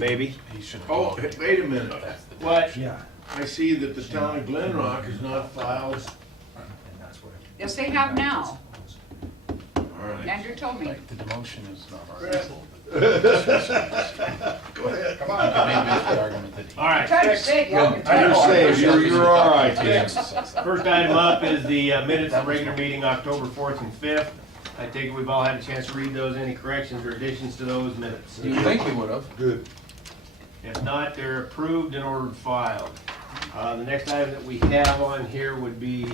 Maybe. Oh, wait a minute. What? Yeah. I see that the town of Glen Rock has not filed. Yes, they have now. All right. Andrew told me. The demotion is not our Brett. Go ahead. Come on. You made the argument that he. All right. Try to next- say it, yeah. I just say, you're all right, Tim. First item up is the minutes of regular meeting October 4th and 5th. I take it we've all had a chance to read those. Any corrections or additions to those minutes? You think we would have? Good. If not, they're approved and ordered filed. The next item that we have on here would be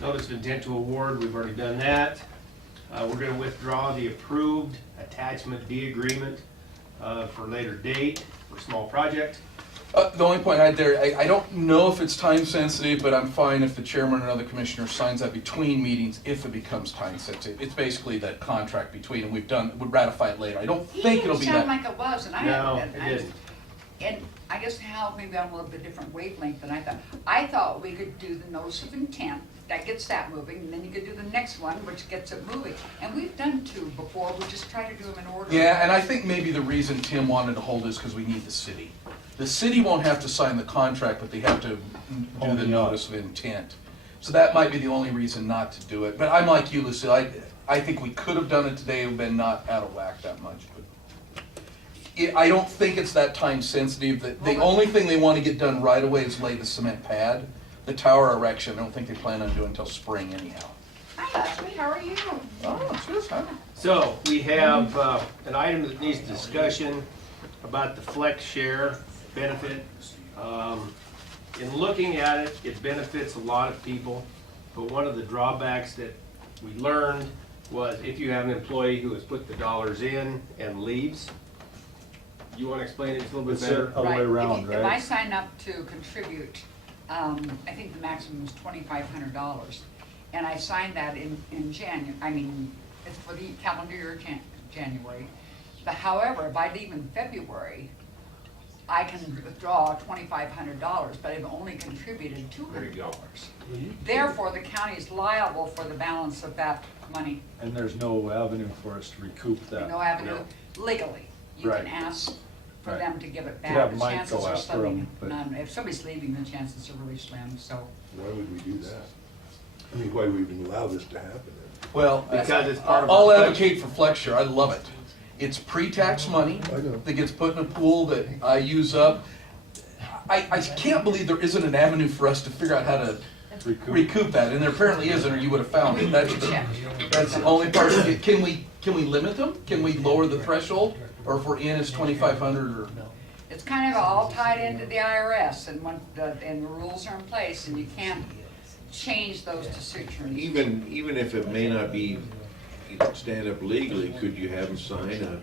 notice of intent to award. We've already done that. We're going to withdraw the approved attachment D agreement for later date for small project. The only point I had there, I don't know if it's time sensitive, but I'm fine if the chairman or another commissioner signs that between meetings if it becomes time sensitive. It's basically that contract between, and we'd ratify it later. I don't think it'll be It didn't sound that. like it was, and I No, haven't been. it didn't. And I guess how maybe on a little bit different wavelength than I thought. I thought we could do the notice of intent, that gets that moving, and then you could do the next one, which gets it moving. And we've done two before, we just try to do them in order. Yeah, and I think maybe the reason Tim wanted to hold is because we need the city. The city won't have to sign the contract, but they have to do the notice of intent. So that might be the only reason not to do it. But I'm like you, Lucille, I think we could have done it today and been not out of whack that much. But I don't think it's that time sensitive. The only thing they want to get done right away is lay the cement pad. The tower erection, I don't think they plan on doing until spring anyhow. Hi, Leslie, how are you? Oh, it's just, huh? So we have an item that needs discussion about the flex share benefit. In looking at it, it benefits a lot of people, but one of the drawbacks that we learned was if you have an employee who has put the dollars in and leaves, you want to explain it just a little bit It's better? all the way Right. around, If I right? sign up to contribute, I think the maximum is $2,500. And I signed that in January, I mean, it's for the calendar year January. But however, if I leave in February, I can withdraw $2,500, but I've only contributed $200. Therefore, the county is liable for the balance of that money. And there's no avenue for us to recoup that. No avenue legally. You can Right. ask for Right. them to give it back. have The Mike chances go are after slim. them, but- None. If somebody's leaving, the chances are really slim, so. Why would we do that? I mean, why would we even allow this to happen? Well, Because it's part of I'll our advocate for FlexShare, I love it. It's pre-tax money I know. that gets put in a pool that I use up. I can't believe there isn't an avenue for us to figure out how to recoup that, and there apparently isn't, or you would have found it. That's the only part. Can we limit them? Can we lower the threshold? Or if we're in, it's 2,500 or? It's kind of all tied into the IRS and and the rules are in place and you can't change those to suit your needs. Even if it may not be, you know, stand up legally, could you have them sign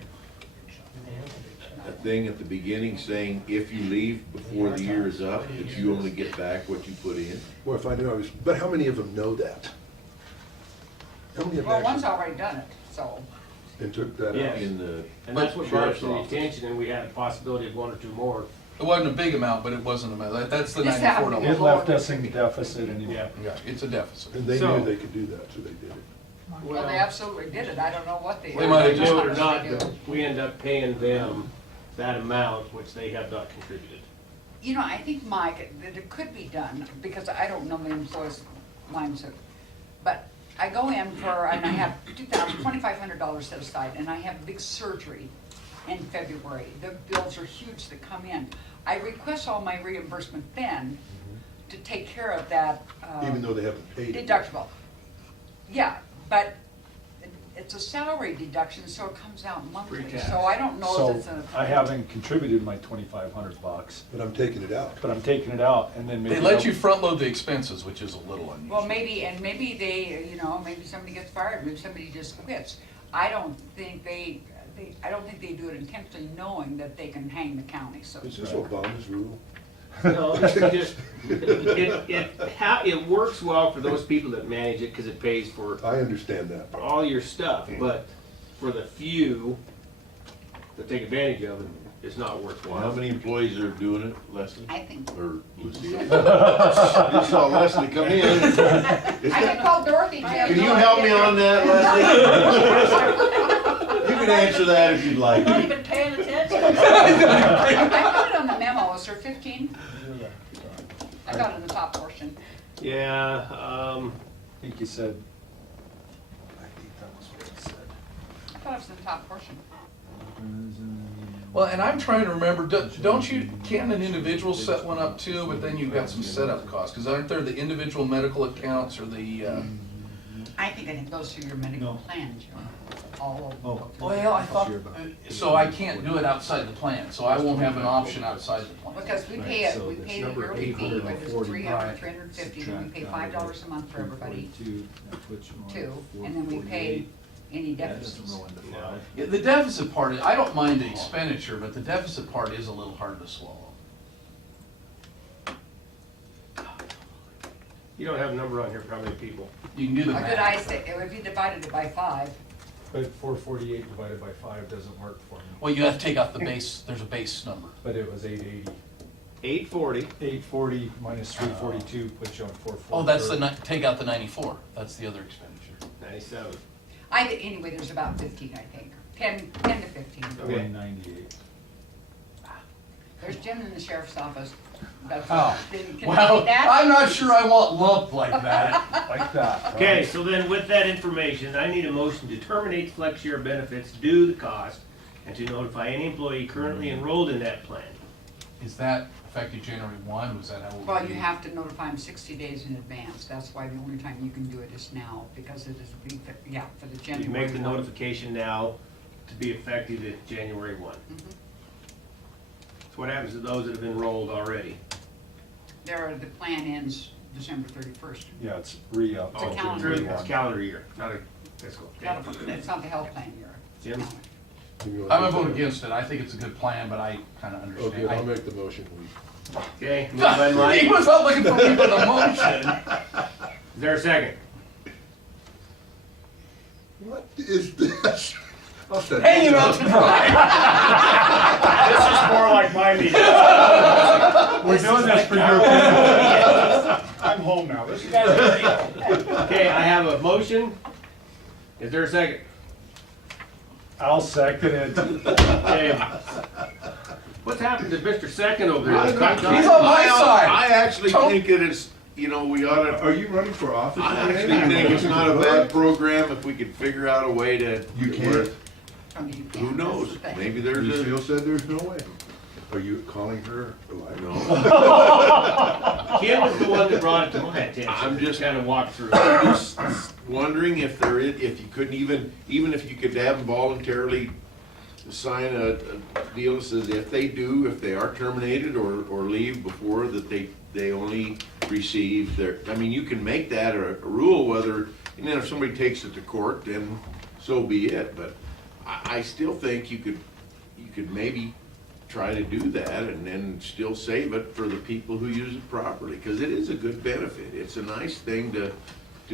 a thing at the beginning saying if you leave before the year is up, that you only get back what you put in? Or if I know, but how many of them know that? How many of them Well, one's actually already done it, so. and took that Yeah. out? In the, And that's what brought us to the Sheriff's office. attention, and we had a possibility of one or two more. It wasn't a big amount, but it wasn't a amount. That's the This happened $94. It left us in deficit and Yeah. Yeah, it's a deficit. And they So- knew they could do that, so they did it. Well, they absolutely did it. I don't know what they. They might have Whether they do it or They not, do. but we end up paying them that amount, which they have not contributed. You know, I think, Mike, that it could be done, because I don't know the employees' mindset. But I go in for, and I have $2,500 set aside, and I have big surgery in February. The bills are huge that come in. I request all my reimbursement then to take care of that. Even though they haven't paid it. Deductible. Yeah, but it's a salary deduction, so it comes out monthly. Pre-tax. So I don't know So if it's a. I haven't contributed my $2,500, But I'm taking it out. but I'm taking it out and then maybe. They let you front load the expenses, which is a little unusual. Well, maybe they, you know, maybe somebody gets fired, maybe somebody just quits. I don't think they do it intentionally knowing that they can hang the county, so. Is this Obama's rule? No, it's just, it works well for those people that manage it, because it pays for I understand that. all your stuff, but for the few that take advantage of it, it's not how worthwhile. many employees are doing it, Leslie? I think. Or Lucy? You saw Leslie come in. I can call Dorothy, Jim. Can you help me on that, Leslie? You can answer that if you'd like. Not even paying attention. I put it on the memo, is there 15? I got it in the top portion. Yeah, I think you said, I think that was what it said. I thought it was in the top portion. Well, and I'm trying to remember, don't you, can an individual set one up too, but then you've got some setup costs? Because aren't there the individual medical accounts or the, I think it goes through your medical plan, Joe. All of them. well, I thought, so I can't do it outside the plan, so I won't have an option outside the plan. Because we pay it, we pay the yearly fee, whether it's 300, 350, then we pay $5 a month for everybody, two, and then we pay any deficits. Yeah, the deficit part, I don't mind the expenditure, but the deficit part is a little hard to swallow. you don't have a number on here for how many people. You can do the What math. did I say, if you divided it by 5, But 448 divided by 5 doesn't work for me. Well, you have to take out the base, there's a base number. But it was 880. 840. 840 minus 342 puts you on 440. Oh, that's the, take out the 94, that's the other expenditure. 97. anyway, there's about 15, I think, 10 to 15. Okay. 198. There's Jim in the sheriff's office. That's, Oh, can I well, read that? I'm not sure I want lumped like that. Like that. Okay, so then with that information, I need a motion to terminate flex share benefits due the cost and to notify any employee currently enrolled in that plan. Is that effective January 1, was that how? Well, you have to notify them 60 days in advance. That's why the only time you can do it is now, because it is, for the January. You make the 1. notification now to be effective at January 1. Mhm. So what happens to those that have enrolled already? The plan ends December 31st. Yeah, it's re-up. It's a till calendar January year. It's 1. calendar year, not a fiscal. Okay. It's not the health plan year. Jim? You I'm wanna gonna vote make against it, I think it's a good plan, but I kinda that? understand. Okay, I'll make the motion. Okay, moved by He Mike. was not looking for me for the motion. Is there a second? What is this? I'll set Hanging out to dry. This is more like my meeting. We're doing this for your benefit. I'm home now. This is Okay, I have a motion. Is there a second? I'll second it. Okay. What's happened to Mr. Second over there? He's on my side. I actually Don't- think that it's, you know, we ought to, Are you running for office? I again? actually think it's not a bad program if we could figure out a way to. You can't? I mean, you Who can't. knows? That's the thing. Maybe there's Ms. a, Field said there's no way. Are you calling her a liar? no. Kim was the one that brought it to my attention. I'm just- kind of walked through. I'm just wondering if there is, if you couldn't even if you could have them voluntarily sign a deal that says if they are terminated or leave before that they only receive their, I mean, you can make that a rule whether, and then if somebody takes it to court, then so be it, but I still think you could maybe try to do that and then still save it for the people who use it properly, because it is a good benefit. It's a nice thing to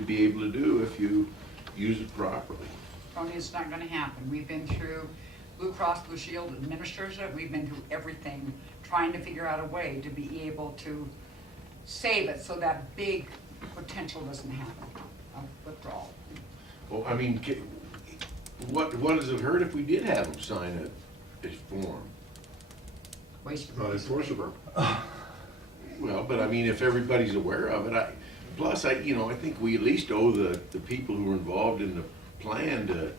be able to do if you use it properly. Tony, it's not gonna happen. We've been through, Blue Cross Blue Shield administers it, we've been through everything, trying to figure out a way to be able to save it so that big potential doesn't happen of withdrawal. Well, I mean, what does it hurt if we did have them sign a form? Waste of Not money. enforceable. Well, but I mean, if everybody's aware of it, plus I think we at least owe the people who were involved in the plan to,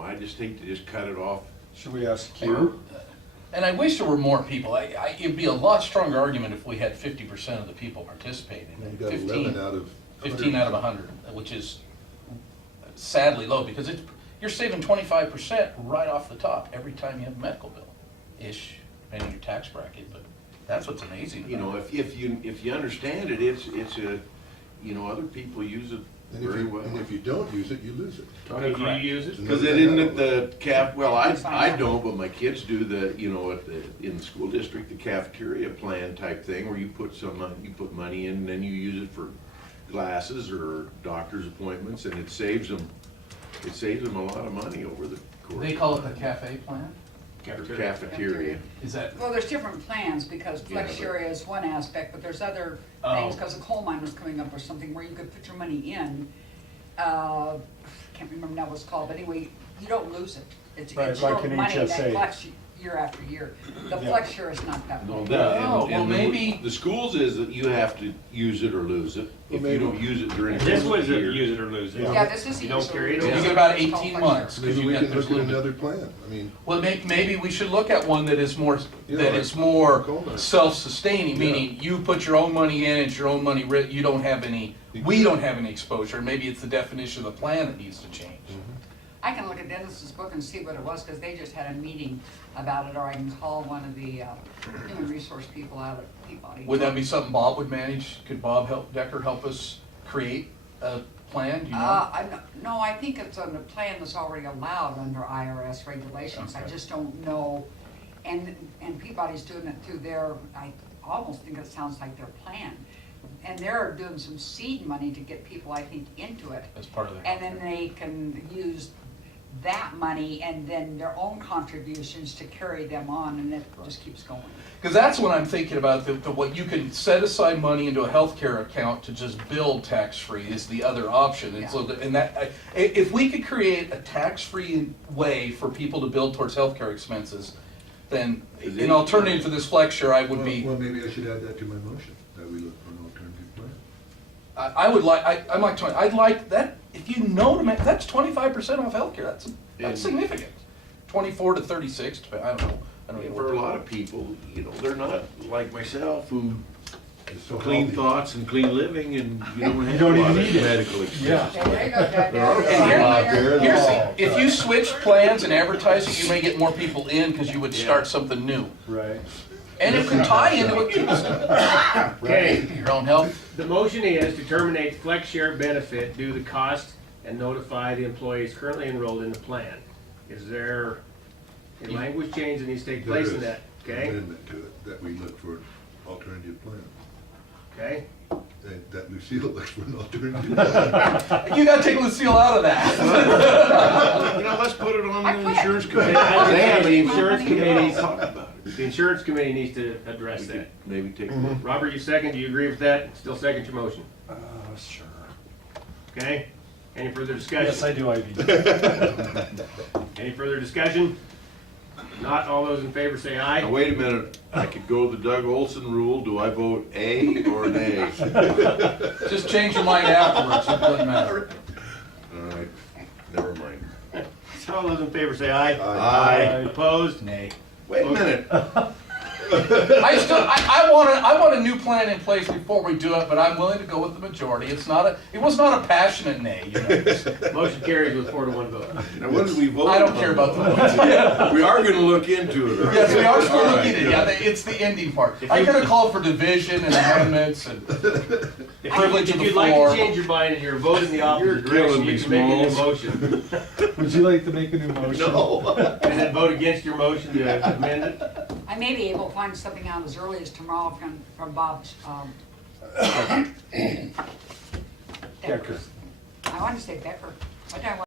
I just hate to just cut it off. Should we ask Q? And I wish there were more people. It'd be a lot stronger argument if we had 50% of the people participating. And you got 15 11 out of 15 out of 100, which is sadly low, because you're saving 25% right off the top every time you have a medical bill-ish, depending on your tax bracket, but that's what's amazing about it. If you understand it, it's a, other people use it very well. And if you don't use it, you lose it. Tony, do Correct. you use it? Because it isn't at the well, I don't, but my kids do in the school district, the cafeteria plan type thing, where you put money in, and then you use it for glasses or doctor's appointments, and it saves them a lot of money over the course. They call it the cafe plan? Or cafeteria. Is that, Well, there's different plans, because Yeah, flex but- share is one aspect, but there's other Oh. things, because a coal mine was coming up or something where you could put your money in. Can't remember now what it's called, but anyway, you don't lose it. It's Right, it's like your an money that HSA. collects year after year. The flex share is not that No, way. that, Oh, and well, the- maybe- the schools is that you have to use it or lose it. If you don't use it during the This course was of a the year. use it or lose it. Yeah, this is. You don't carry it You over. get about It's called 18 flex share. months. 'cause Maybe you we got- can there's look at little bit- another plan. I mean, Well, maybe we should look at one that is more, Yeah, that like is more Converse. self-sustaining, Yeah. meaning you put your own money in, it's your own money, you don't have any, we don't have any exposure. Maybe it's the definition of the plan that needs to change. I can look at Dennis's book and see what it was, because they just had a meeting about it, or I can call one of the human resource people out at Peabody. Would that be something Bob would manage? Could Bob Decker help us create a plan, do you know? No, I think it's on the plan that's already allowed under IRS regulations. I Okay. just don't know. And Peabody's doing it through their, I almost think it sounds like their plan. And they're doing some seed money to get people, I think, into it. As part of their. And then they can use that money and then their own contributions to carry them on, and it just keeps going. Because that's what I'm thinking about, what you can set aside money into a healthcare account to just build tax-free is the other option. And so, and that, if we could create a tax-free way for people to build towards healthcare expenses, then an alternative to this flex share, I would be, well, maybe I should add that to my motion, that we look for an alternative plan. I would like, I'm like, I'd like that, if you know to make, that's 25% off healthcare, that's significant. 24 to 36, I don't know. I don't And even for a know. lot of people, you know, they're not like myself who It's so clean healthy. thoughts and clean living and you don't have don't a lot even of need it. medical expenses. Yeah. Okay, there you go, Dad. There are There you people go. out there Here's, Oh, if you switch plans and advertising, you may get more people in because you would start something new. Right. And it can tie into what Kim's doing. Okay, Your own health. the motion is to terminate flex share benefit due to cost and notify the employees currently enrolled in the plan. Is there a language change that needs to take There place in is that? an Okay, amendment to it, that we look for an alternative plan. okay. And that Lucille looks for an alternative plan. You gotta take Lucille out of that. You know, let's put it on I the quit. insurance They committee. have the They insurance committees, talk about it. the insurance committee needs to We address could that. maybe take a look. Robert, you second, do you agree with that? Still second your motion, Sure. okay? Any further Yes, I discussion? do, Ivy. Any further discussion? Not all those in favor say aye. Now, wait a minute, I could go the Doug Olson rule, do I vote A or nay? Just change your mind afterwards, it doesn't matter. All right, never mind. So all those in favor say aye. Aye. Opposed? Nay. Wait a minute, I want a new plan in place before we do it, but I'm willing to go with the majority. It was not a passionate nay, you know. Motion carries with 4-1 vote. now what did we vote? I don't care about the votes. We are gonna look into it. Yes, we are still All right. looking at it, yeah, it's the ending part. I could have called for division and amendments and privilege of If the you'd like floor. to change your mind and you're voting the opposite You're direction, killing you me, can make a new Smalls. motion. Would you like to make a new motion? No. And then vote against your motion to amend it. I may be able to find something out as early as tomorrow from Bob's, Decker. I want to say Becker. What did I want?